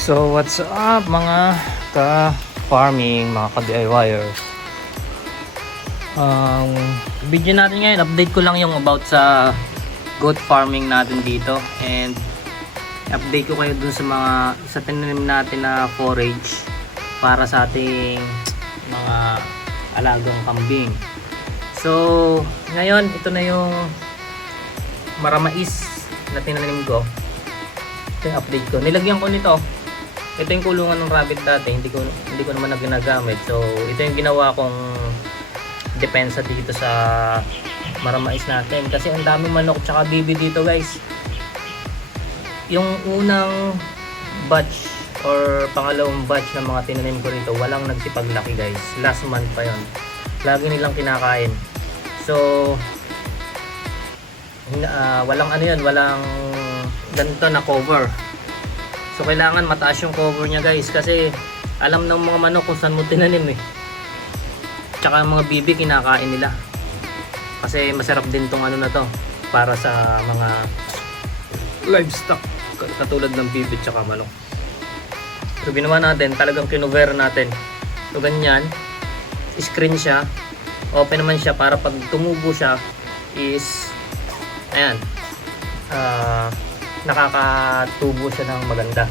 So what's up mga ka-farming, mga ka-DIYer. Video natin ngayon, update ko lang yung about sa goat farming natin dito. And update ko kayo dun sa tinanim natin na forage para sa ating mga alagang kambing. So ngayon, ito na yung maramais na tinanim ko. Ito yung update ko. Nilagyan ko nito. Ito yung kulungan ng rabbit dati, hindi ko naman na ginagamit. So ito yung ginawa kong depensa dito sa maramais natin kasi ang daming manok tsaka bibi dito, guys. Yung unang batch or pangalawang batch ng mga tinanim ko rito, walang nagsipaglaki, guys. Last month pa yon, lagi nilang kinakain. So walang walang ganito na cover. So kailangan mataas yung cover niya, guys, kasi alam ng mga manok kung saan mo tinanim tsaka mga bibi kinakain nila. Kasi masarap din tong na to para sa mga livestock katulad ng bibi tsaka manok. So ginawa natin, talagang kinover natin. So ganyan, screen siya, open naman siya para pag tumubo siya is ayan, nakakatubo siya ng maganda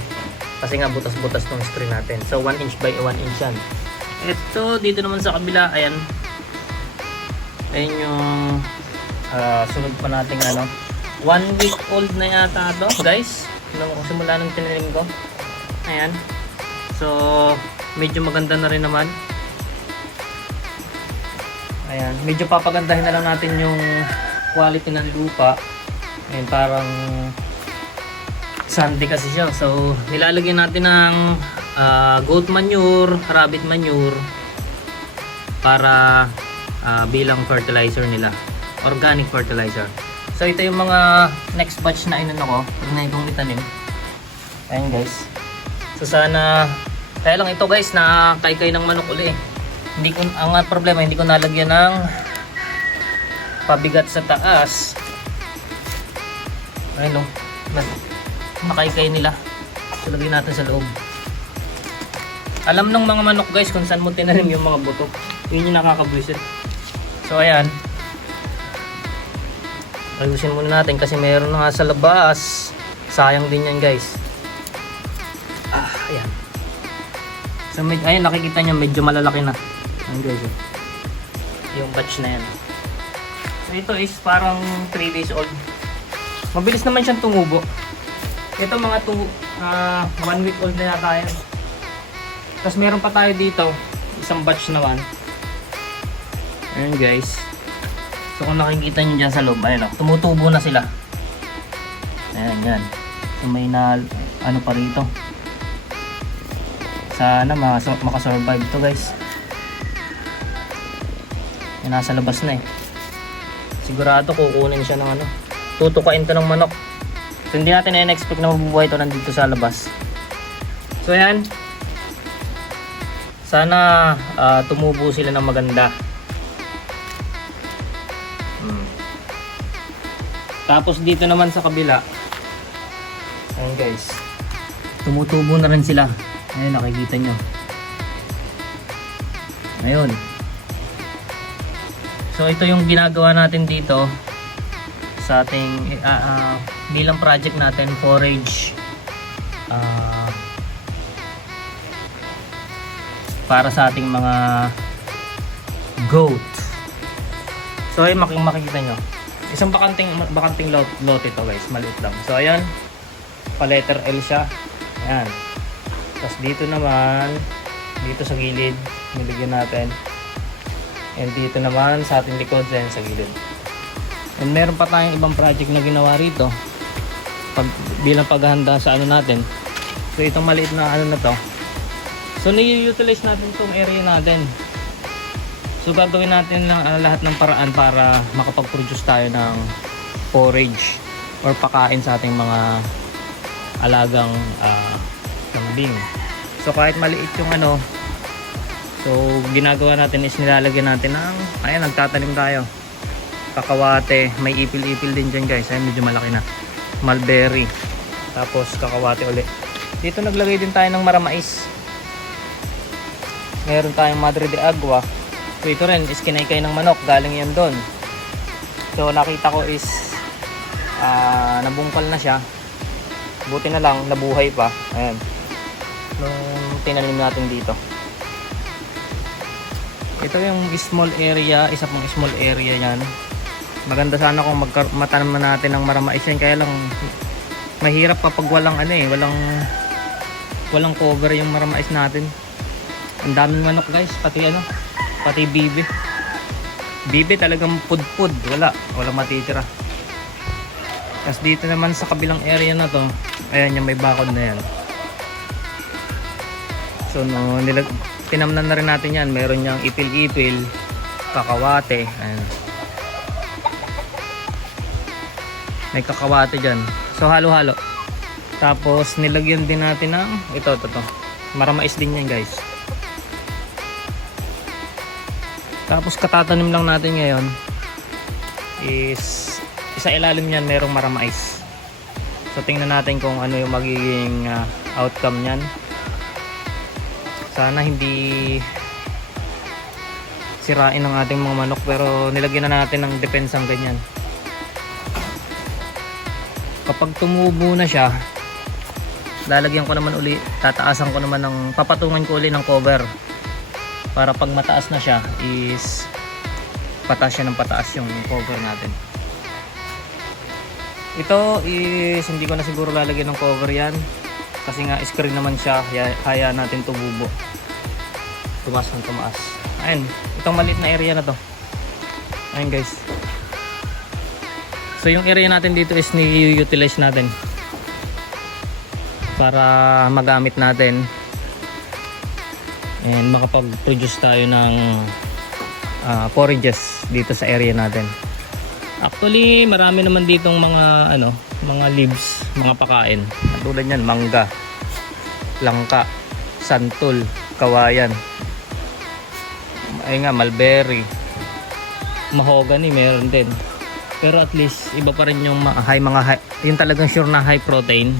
kasi nga butas-butas ng screen natin. So 1 inch by 1 inch yan. Ito dito naman sa kabila, ayan yung sunod pa natin 1 week old na yata to, guys, nung simula nung tinanim ko. Ayan, so medyo maganda na rin naman. Ayan, medyo papagandahin na lang natin yung quality ng lupa. Ayan, parang sandy kasi siya. So nilalagyan natin ng goat manure, rabbit manure para bilang fertilizer nila, organic fertilizer. So ito yung mga next batch na ko, na itong itanim. Ayan, guys. So sana, kaya lang ito, guys, na kaykay ng manok uli. Hindi ko, ang problema, hindi ko nalagyan ng pabigat sa taas. Ayun, makaykay nila. So lagyan natin sa loob. Alam ng mga manok, guys, kung saan mo tinanim yung mga buto. Yun yung nakakabwisit. So ayan, ayusin muna natin kasi meron na nga sa labas. Sayang din yan, guys. Ayan. So ayan, nakikita nyo medyo malalaki na. Ayan, guys, yung batch na yan. So ito is parang 3 days old. Mabilis naman siyang tumubo. Ito mga 1 week old na yata yan. Tapos meron pa tayo dito isang batch naman. Ayan, guys. So kung nakikita nyo dyan sa loob, ayun, tumutubo na sila. Ayan, yan. So may pa rito. Sana makasurvive to, guys. Yan, nasa labas na sigurado kukunin siya ng tutukain to ng manok. So hindi natin na-expect na mabubuhay ito nandito sa labas. So ayan, sana tumubo sila ng maganda. Tapos dito naman sa kabila, ayan, guys, tumutubo na rin sila. Ayun, nakikita nyo. Ayun. So ito yung ginagawa natin dito sa ating bilang project natin, forage para sa ating mga goat. So ayun, makikita nyo, isang bakanting lote ito, guys, maliit lang. So ayan, pa letter L siya. Ayan. Tapos dito naman, dito sa gilid nilagyan natin, and dito naman sa ating likod din sa gilid. And meron pa tayong ibang project na ginawa rito bilang paghahanda sa natin. So itong maliit na na to, so ni-utilize natin itong area natin. So gagawin natin lahat ng paraan para makapag-produce tayo ng forage or pakain sa ating mga alagang kambing. So kahit maliit yung so ginagawa natin is nilalagyan natin ng, ayan, nagtatanim tayo kakawate, may ipil-ipil din dyan, guys. Ayan, medyo malaki na, mulberry, tapos kakawate ulit. Dito naglagay din tayo ng maramais. Meron tayong Madre de Agua. So ito rin is kinaykay ng manok, galing yan doon. So nakita ko is nabungkal na siya. Buti na lang nabuhay pa. Ayan, nung tinanim natin dito. Ito yung small area, isa pang small area yan. Maganda sana kung matanim na natin ng maramais yan, kaya lang mahirap kapag walang walang cover yung maramais natin. Ang daming manok guys, pati bibi. Bibi talagang pudpud, walang matitira. Tapos dito naman sa kabilang area na to, ayan yung may bakod na yan. So tinamnan na rin natin yan. Meron niyang ipil-ipil, kakawate, ayan. May kakawate dyan. So halo-halo. Tapos nilagyan din natin ng ito. Maramais din yan guys. Tapos katatanim lang natin ngayon is isa ilalim niyan merong maramais. So tingnan natin kung ano yung magiging outcome niyan. Sana hindi sirain ng ating mga manok, pero nilagyan na natin ng depensang ganyan. Kapag tumubo na siya, lalagyan ko naman uli, tataasan ko naman ng, papatungan ko uli ng cover para pag mataas na siya is pataas siya ng pataas yung cover natin. Ito is hindi ko na siguro lalagyan ng cover yan kasi nga screen naman siya, kaya natin tububo. Tumaas ng tumaas. Ayun, itong maliit na area na to. Ayun guys. So yung area natin dito is ni-utilize natin para magamit natin and makapag-produce tayo ng forages dito sa area natin. Actually, marami naman ditong mga leaves, mga pakain. Tulad niyan, mangga, langka, santol, kawayan. Ay nga, mulberry, mahogany meron din. Pero at least iba pa rin yung yung talagang sure na high protein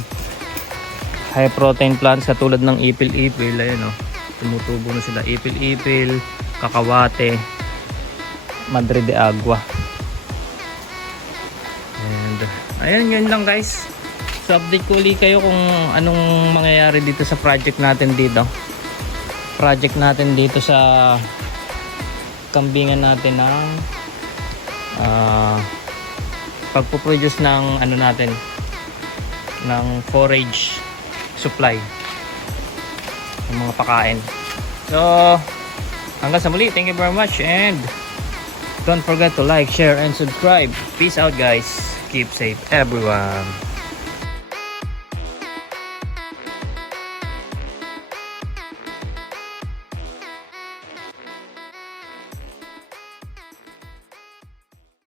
plants katulad ng ipil-ipil. Ayun oh, tumutubo na sila. Ipil-ipil, kakawate, Madre de Agua. And ayun, yun lang guys. So update ko ulit kayo kung anong mangyayari dito sa project natin dito. Sa kambingan natin ng pagpo-produce ng ng forage supply ng mga pakain. So hanggang sa muli, thank you very much and don't forget to like, share and subscribe. Peace out guys, keep safe everyone.